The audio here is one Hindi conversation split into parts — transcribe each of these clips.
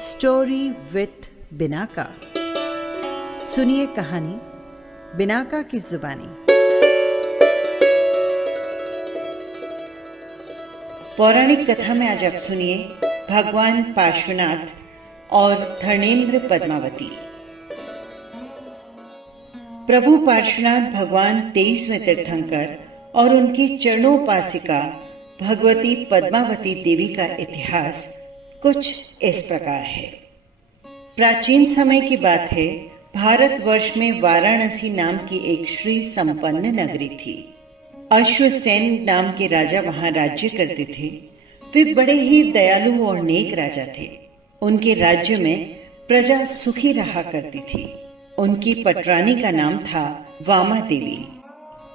Story with Binaca. सुनिए कहानी बिनाका की जुबानी। पौराणिक कथा में आज आप सुनिए भगवान पार्श्वनाथ और धर्मेंद्र पद्मावती। प्रभु पार्श्वनाथ भगवान 23वें तीर्थंकर और उनकी चरणोपासिका भगवती पद्मावती देवी का इतिहास कुछ इस प्रकार है। प्राचीन समय की बात है। भारतवर्ष में वाराणसी नाम की एक श्री संपन्न नगरी थी। अश्वसेन नाम के राजा वहां राज्य करते थे। वे बड़े ही दयालु और नेक राजा थे। उनके राज्य में प्रजा सुखी रहा करती थी। उनकी पटरानी का नाम था वामा देवी।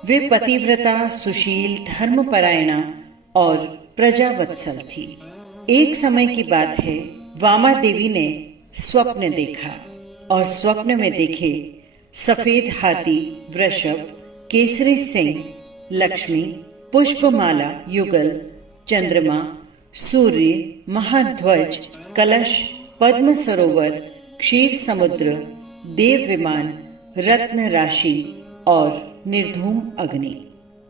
वे पतिव्रता, सुशील, धर्मपरायणा और प्रजावत्सल थी। एक समय की बात है, वामा देवी ने स्वप्न देखा और स्वप्न में देखे सफेद हाथी, वृषभ, केसरी सिंह, लक्ष्मी, पुष्पमाला, युगल, चंद्रमा, सूर्य, महाध्वज, कलश, पद्म सरोवर, क्षीर समुद्र, देव विमान, रत्न राशि और निर्धूम अग्नि।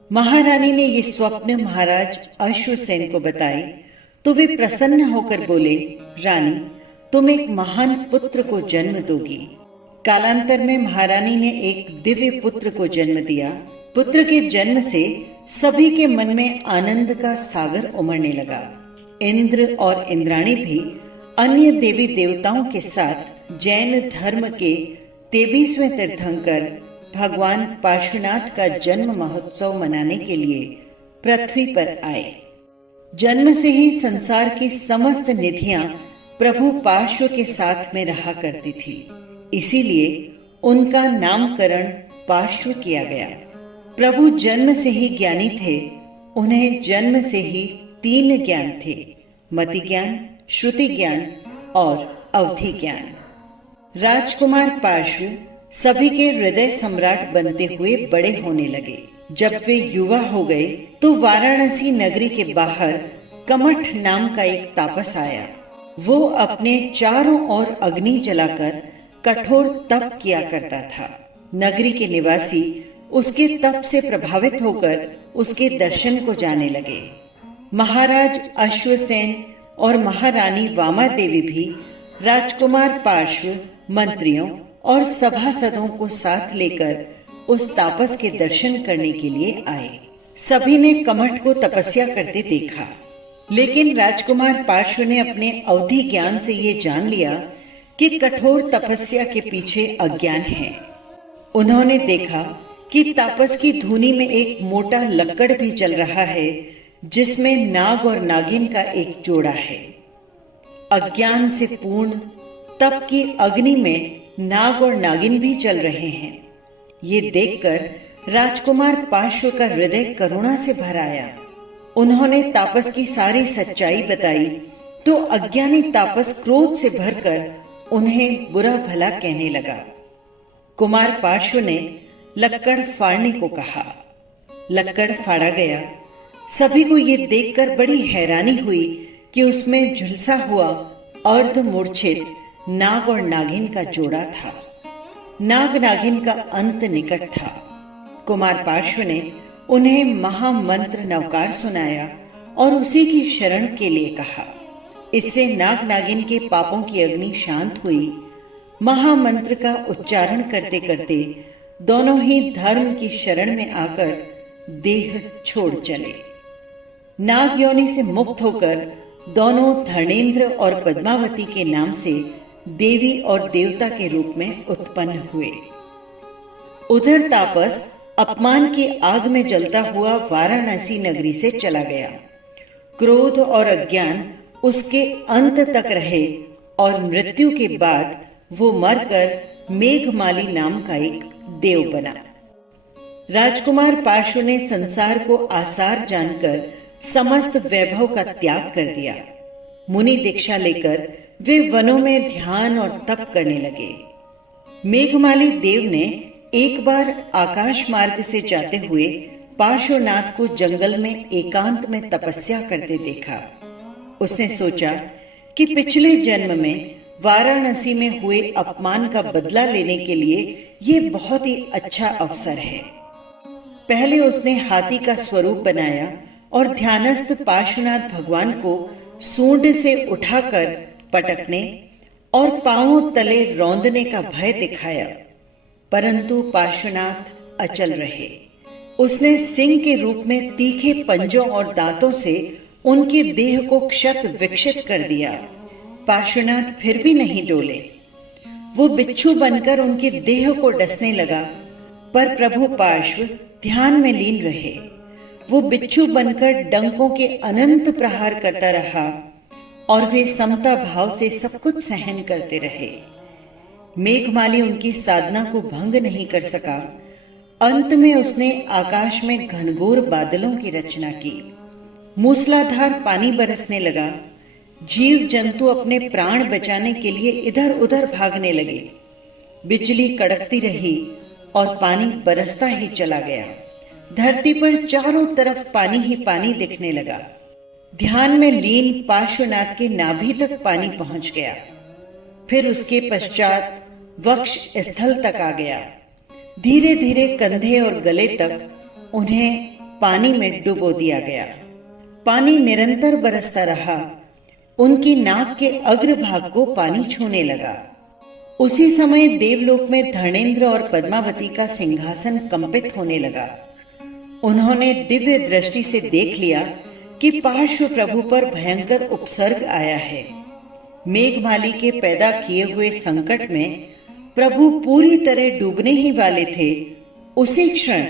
महारानी ने ये स्वप्न महाराज अश्वसेन को बताए तो वे प्रसन्न होकर बोले, रानी, तुम एक महान पुत्र को जन्म दोगी। कालांतर में महारानी ने एक दिव्य पुत्र को जन्म दिया। पुत्र के जन्म से सभी के मन में आनंद का सागर उमड़ने लगा। इंद्र और इंद्राणी भी अन्य देवी देवताओं के साथ जैन धर्म के 23वें तीर्थंकर भगवान पार्श्वनाथ का जन्म महोत्सव मनाने के लिए पृथ्वी पर आए। जन्म से ही संसार की समस्त निधियां प्रभु पार्श्व के साथ में रहा करती थी, इसीलिए उनका नामकरण पार्श्व किया गया। प्रभु जन्म से ही ज्ञानी थे। उन्हें जन्म से ही 3 ज्ञान थे, मति ज्ञान, श्रुति ज्ञान और अवधि ज्ञान। राजकुमार पार्श्व सभी के हृदय सम्राट बनते हुए बड़े होने लगे। जब वे युवा हो गए तो वाराणसी नगरी के बाहर कमठ नाम का एक तापस आया। वो अपने चारों ओर अग्नि जलाकर कठोर तप किया करता था। नगरी के निवासी उसके तप से प्रभावित होकर उसके दर्शन को जाने लगे। महाराज अश्वसेन और महारानी वामा देवी भी राजकुमार पार्श्व, मंत्रियों और सभासदों को साथ लेकर उस तापस के दर्शन करने के लिए आए। सभी ने कमठ को तपस्या करते देखा, लेकिन राजकुमार पार्श्व ने अपने अवधि ज्ञान से ये जान लिया कि कठोर तपस्या के पीछे अज्ञान है। उन्होंने देखा कि तापस की धूनी में एक मोटा लक्कड़ भी जल रहा है, जिसमें नाग और नागिन का एक जोड़ा है। अज्ञान से पूर्ण तप की अग्नि में नाग और नागिन भी जल रहे हैं। ये देखकर राजकुमार पार्श्व का हृदय करुणा से भर आया। उन्होंने तापस की सारी सच्चाई बताई तो अज्ञानी तापस क्रोध से भरकर उन्हें बुरा भला कहने लगा। कुमार पार्श्व ने लक्कड़ फाड़ने को कहा। लक्कड़ फाड़ा गया। सभी को ये देखकर बड़ी हैरानी हुई कि उसमें झुलसा हुआ अर्धमूर्छित नाग और नागिन का जोड़ा था। नाग नागिन का अंत निकट था। कुमार पार्श्व ने उन्हें महामंत्र नवकार सुनाया और उसी की शरण के लिए कहा। इससे नाग नागिन के पापों की अग्नि शांत हुई। महामंत्र का उच्चारण करते करते दोनों ही धर्म की शरण में आकर देह छोड़ चले। नाग योनि से मुक्त होकर दोनों धर्मेंद्र और पद्मावती के नाम से देवी और देवता के रूप में उत्पन्न हुए। उधर तापस अपमान की आग में जलता हुआ वाराणसी नगरी से चला गया। क्रोध और अज्ञान उसके अंत तक रहे और मृत्यु के बाद वो मरकर मेघमाली नाम का एक देव बना। राजकुमार पार्श्व ने संसार को आसार जानकर समस्त वैभव का त्याग कर दिया। मुनि दीक्षा लेकर वे वनों में ध्यान और तप करने लगे। मेघमाली देव ने एक बार आकाश मार्ग से जाते हुए पार्श्वनाथ को जंगल में एकांत में तपस्या करते देखा। उसने सोचा कि पिछले जन्म में वाराणसी में हुए अपमान का बदला लेने के लिए ये बहुत ही अच्छा अवसर है। पहले उसने हाथी का स्वरूप बनाया और ध्यानस्थ पार्श्वनाथ भगवान को सूंड से उठाकर पटकने और पांवों तले रौंदने का भय दिखाया, परंतु पार्श्वनाथ अचल रहे। उसने सिंह के रूप में तीखे पंजों और दांतों से उनकी देह को क्षत विक्षत कर दिया। पार्श्वनाथ फिर भी नहीं डोले। वो बिच्छू बनकर उनकी देह को डसने लगा, पर प्रभु पार्श्व ध्यान में लीन रहे। वो बिच्छू बनकर डंकों के अनंत प्रहार करता रहा और वे समता भाव से सब कुछ सहन करते रहे। मेघमाली उनकी साधना को भंग नहीं कर सका। अंत में उसने आकाश में घनघोर बादलों की रचना की। मूसलाधार पानी बरसने लगा। जीव जंतु अपने प्राण बचाने के लिए इधर उधर भागने लगे। बिजली कड़कती रही और पानी बरसता ही चला गया। धरती पर चारों तरफ पानी ही पानी दिखने लगा। ध्यान में लीन पार्श्वनाथ के नाभि तक पानी पहुंच गया। फिर उसके पश्चात वक्ष स्थल तक आ गया। धीरे धीरे कंधे और गले तक उन्हें पानी में डुबो दिया गया। पानी निरंतर बरसता रहा। उनकी नाक के अग्रभाग को पानी छूने लगा। उसी समय देवलोक में धर्मेंद्र और पद्मावती का सिंहासन कंपित होने लगा। उन्होंने दिव्य दृष्टि से देख लिया कि पार्श्व प्रभु पर भयंकर उपसर्ग आया है। मेघमाली के पैदा किए हुए संकट में प्रभु पूरी तरह डूबने ही वाले थे। उसी क्षण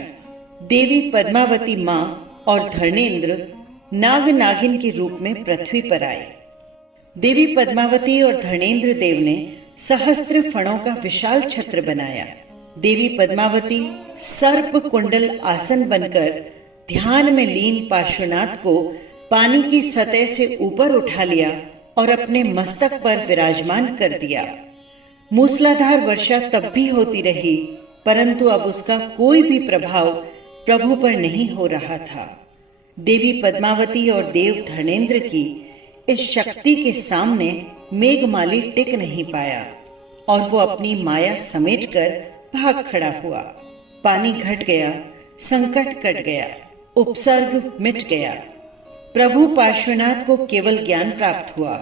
देवी पद्मावती मां और धर्मेंद्र नाग नागिन के रूप में पृथ्वी पर आए। देवी पद्मावती और धर्मेंद्र देव ने सहस्त्र फणों का विशाल छत्र बनाया। देवी पद्मावती सर्प कुंडल आसन बनकर ध्यान में लीन पार्श्वनाथ को पानी की सतह से ऊपर उठा लिया और अपने मस्तक पर विराजमान कर दिया। मूसलाधार वर्षा तब भी होती रही, परंतु अब उसका कोई भी प्रभाव प्रभु पर नहीं हो रहा था। देवी पद्मावती और देव धर्मेंद्र की इस शक्ति के सामने मेघमाली टिक नहीं पाया और वो अपनी माया समेटकर भाग खड़ा हुआ। पानी घट गया, संकट कट गया, उपसर्ग मिट गया। प्रभु पार्श्वनाथ को केवल ज्ञान प्राप्त हुआ।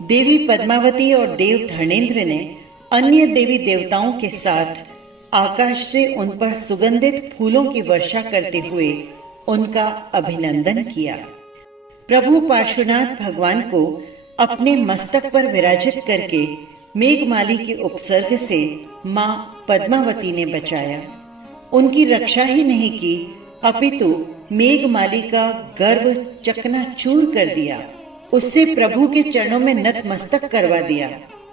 देवी पद्मावती और देव धर्मेंद्र ने अन्य देवी देवताओं के साथ आकाश से उन पर सुगंधित फूलों की वर्षा करते हुए उनका अभिनंदन किया। प्रभु पार्श्वनाथ भगवान को अपने मस्तक पर विराजित करके मेघमाली के उपसर्ग से मां पद्मावती ने बचाया। उनकी रक्षा ही नहीं की, अपितु मेघमाली का गर्व चकनाचूर कर दिया। उससे प्रभु के चरणों में नतमस्तक करवा दिया।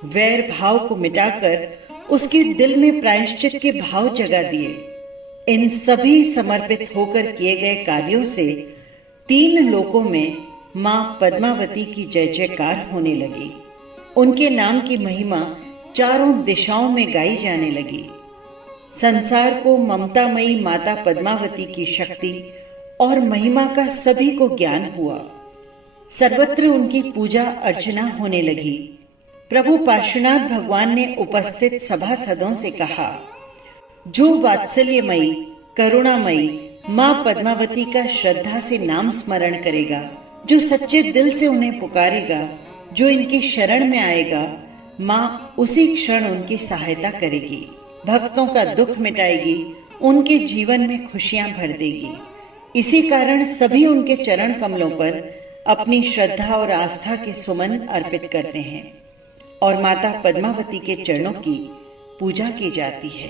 वैर भाव को मिटाकर उसके दिल में प्रायश्चित के भाव जगा दिए। इन सभी समर्पित होकर किए गए कार्यों से 3 लोकों में मां पद्मावती की जय जयकार होने लगी। उनके नाम की महिमा चारों दिशाओं में गाई जाने लगी। संसार को ममतामयी माता पद्मावती की शक्ति और महिमा का सभी को ज्ञान हुआ। सर्वत्र उनकी पूजा अर्चना होने लगी। प्रभु पार्श्वनाथ भगवान ने उपस्थित सभासदों से कहा, जो वात्सल्यमयी करुणामयी मां पद्मावती का श्रद्धा से नाम स्मरण करेगा, जो सच्चे दिल से उन्हें पुकारेगा, जो इनकी शरण में आएगा, मां उसी क्षण उनकी सहायता करेगी, भक्तों का दुख मिटाएगी, उनके जीवन में खुशियां भर देगी। इसी कारण सभी उनके चरण कमलों पर अपनी श्रद्धा और आस्था के सुमन अर्पित करते हैं और माता पद्मावती के चरणों की पूजा की जाती है।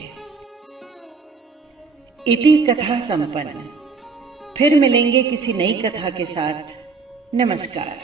इति कथा संपन्न। फिर मिलेंगे किसी नई कथा के साथ। नमस्कार।